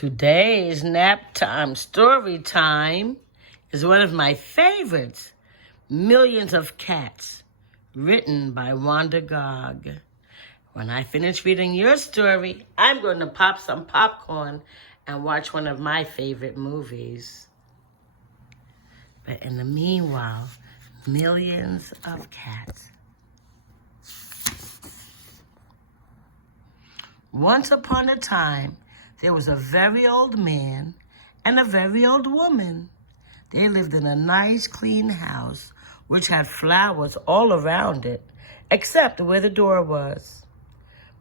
Today's nap time story time is one of my favorites, Millions of Cats, written by Wanda Gog. When I finish reading your story, I'm going to pop some popcorn and watch one of my favorite movies. But in the meanwhile, millions of cats. Once upon a time, there was a very old man and a very old woman. They lived in a nice, clean house, which had flowers all around it, except where the door was.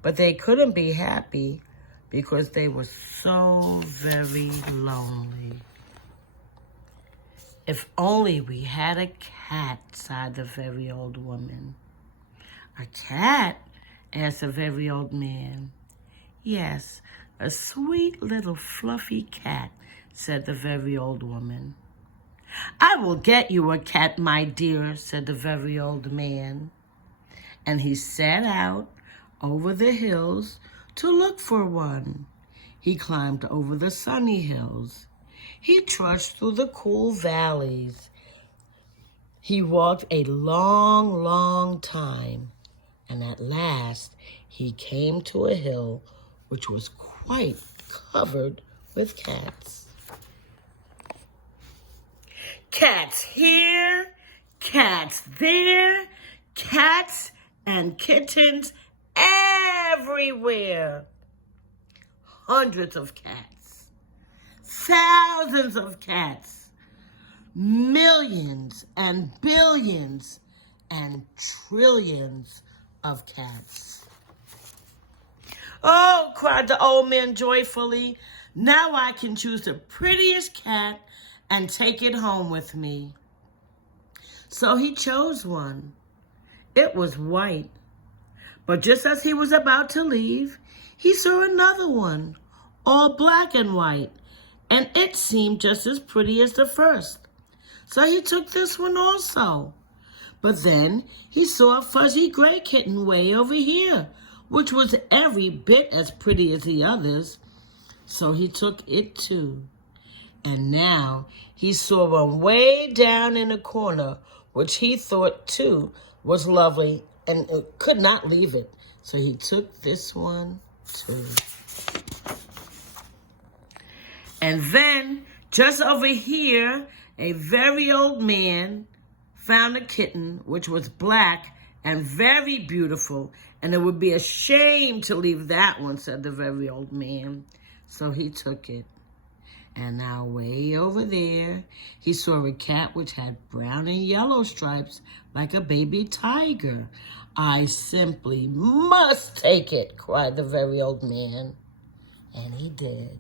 But they couldn't be happy because they were so very lonely. If only we had a cat, sighed the very old woman. A cat? Asked the very old man. Yes, a sweet little fluffy cat, said the very old woman. I will get you a cat, my dear, said the very old man. And he set out over the hills to look for one. He climbed over the sunny hills. He trudged through the cool valleys. He walked a long, long time, and at last he came to a hill which was quite covered with cats. Cats here, cats there, cats and kittens everywhere. Hundreds of cats, thousands of cats, millions and billions and trillions of cats. Oh, cried the old man joyfully, now I can choose the prettiest cat and take it home with me. So he chose one. It was white. But just as he was about to leave, he saw another one, all black and white, and it seemed just as pretty as the first. So he took this one also. But then he saw a fuzzy gray kitten way over here, which was every bit as pretty as the others. So he took it too. And now he saw one way down in a corner, which he thought too was lovely and could not leave it. So he took this one too. And then, just over here, a very old man found a kitten which was black and very beautiful, and it would be a shame to leave that one, said the very old man. So he took it. And now way over there, he saw a cat which had brown and yellow stripes like a baby tiger. I simply must take it, cried the very old man. And he did.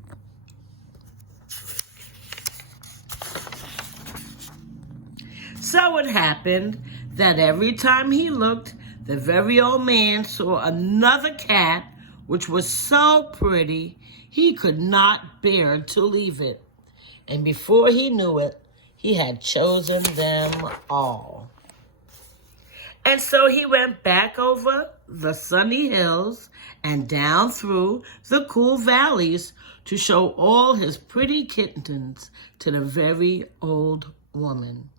So it happened that every time he looked, the very old man saw another cat which was so pretty he could not bear to leave it. And before he knew it, he had chosen them all. And so he went back over the sunny hills and down through the cool valleys to show all his pretty kittens to the very old woman.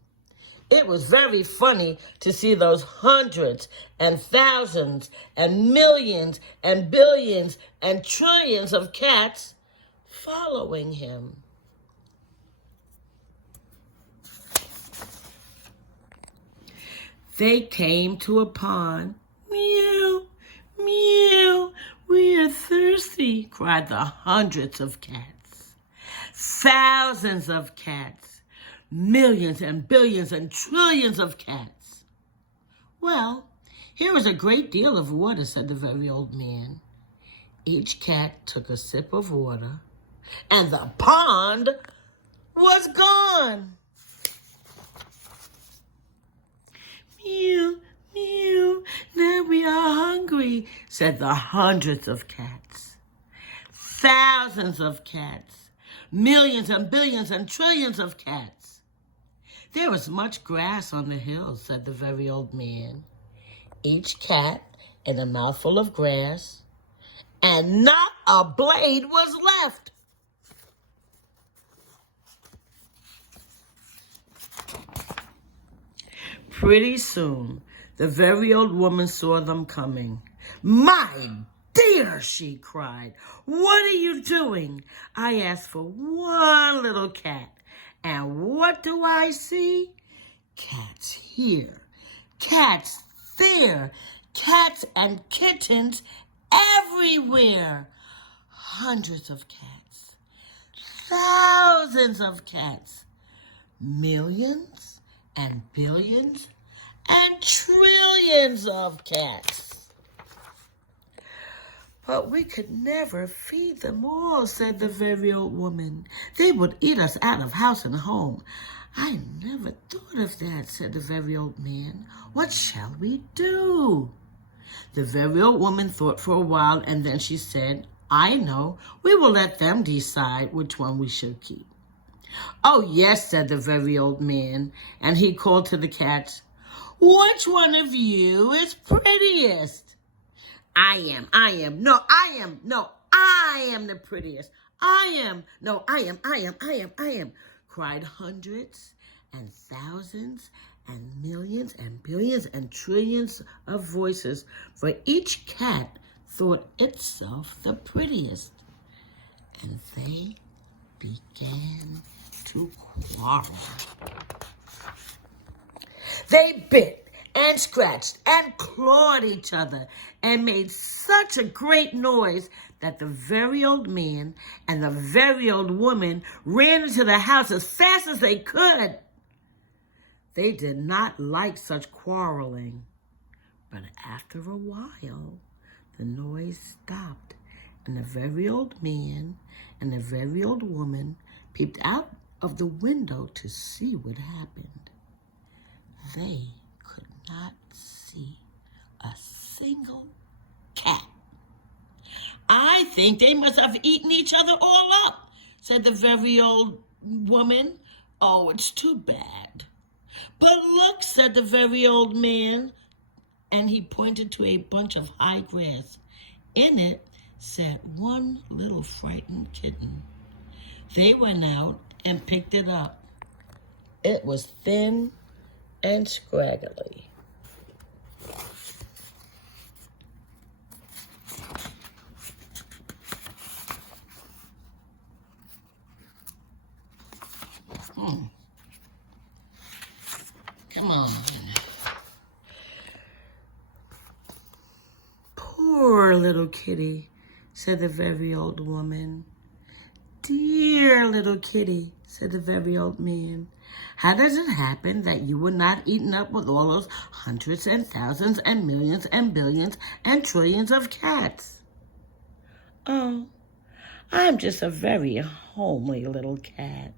It was very funny to see those hundreds and thousands and millions and billions and trillions of cats following him. They came to a pond. Meow, meow, we are thirsty, cried the hundreds of cats. Thousands of cats. Millions and billions and trillions of cats. Well, here is a great deal of water, said the very old man. Each cat took a sip of water, and the pond was gone. Meow, meow, now we are hungry, said the hundreds of cats. Thousands of cats. Millions and billions and trillions of cats. There was much grass on the hills, said the very old man. Each cat in a mouthful of grass, and not a blade was left. Pretty soon, the very old woman saw them coming. "My dear," she cried, "what are you doing? I asked for one little cat, and what do I see? Cats here, cats there, cats and kittens everywhere. Hundreds of cats, thousands of cats, millions and billions and trillions of cats. But we could never feed them all," said the very old woman. "They would eat us out of house and home." "I never thought of that," said the very old man. "What shall we do?" The very old woman thought for a while, and then she said, "I know. We will let them decide which one we should keep." "Oh, yes," said the very old man, and he called to the cats, "Which one of you is prettiest?" I am, no, I am the prettiest. I am, no, I am, cried hundreds and thousands and millions and billions and trillions of voices, for each cat thought itself the prettiest. And they began to quarrel. They bit and scratched and clawed each other and made such a great noise that the very old man and the very old woman ran into the house as fast as they could. They did not like such quarreling, but after a while, the noise stopped, and the very old man and the very old woman peeped out of the window to see what happened. They could not see a single cat. "I think they must have eaten each other all up," said the very old woman. "Oh, it's too bad." "But look," said the very old man, and he pointed to a bunch of high grass. In it sat one little frightened kitten. They went out and picked it up. It was thin and scraggly. Come on. "Poor little kitty," said the very old woman. "Dear little kitty," said the very old man. "How does it happen that you were not eaten up with all those hundreds and thousands and millions and billions and trillions of cats?" "Oh, I'm just a very homely little cat,"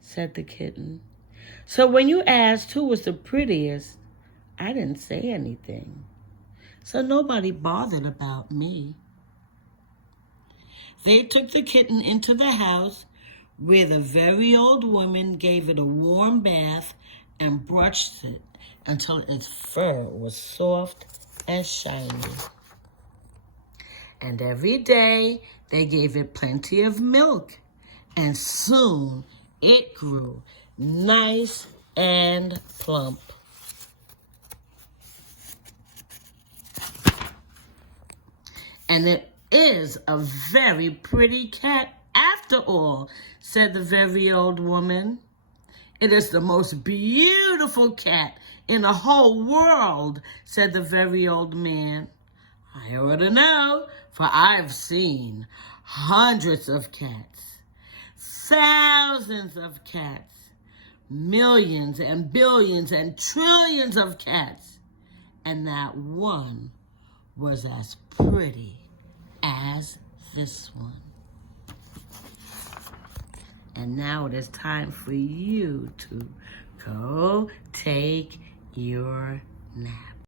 said the kitten. "So when you asked who was the prettiest, I didn't say anything. So nobody bothered about me." They took the kitten into the house, where the very old woman gave it a warm bath and brushed it until its fur was soft and shiny. And every day they gave it plenty of milk, and soon it grew nice and plump. "And it is a very pretty cat after all," said the very old woman. "It is the most beautiful cat in the whole world," said the very old man. "I ought to know, for I've seen hundreds of cats, thousands of cats, millions and billions and trillions of cats, and not one was as pretty as this one. And now it is time for you to go take your nap."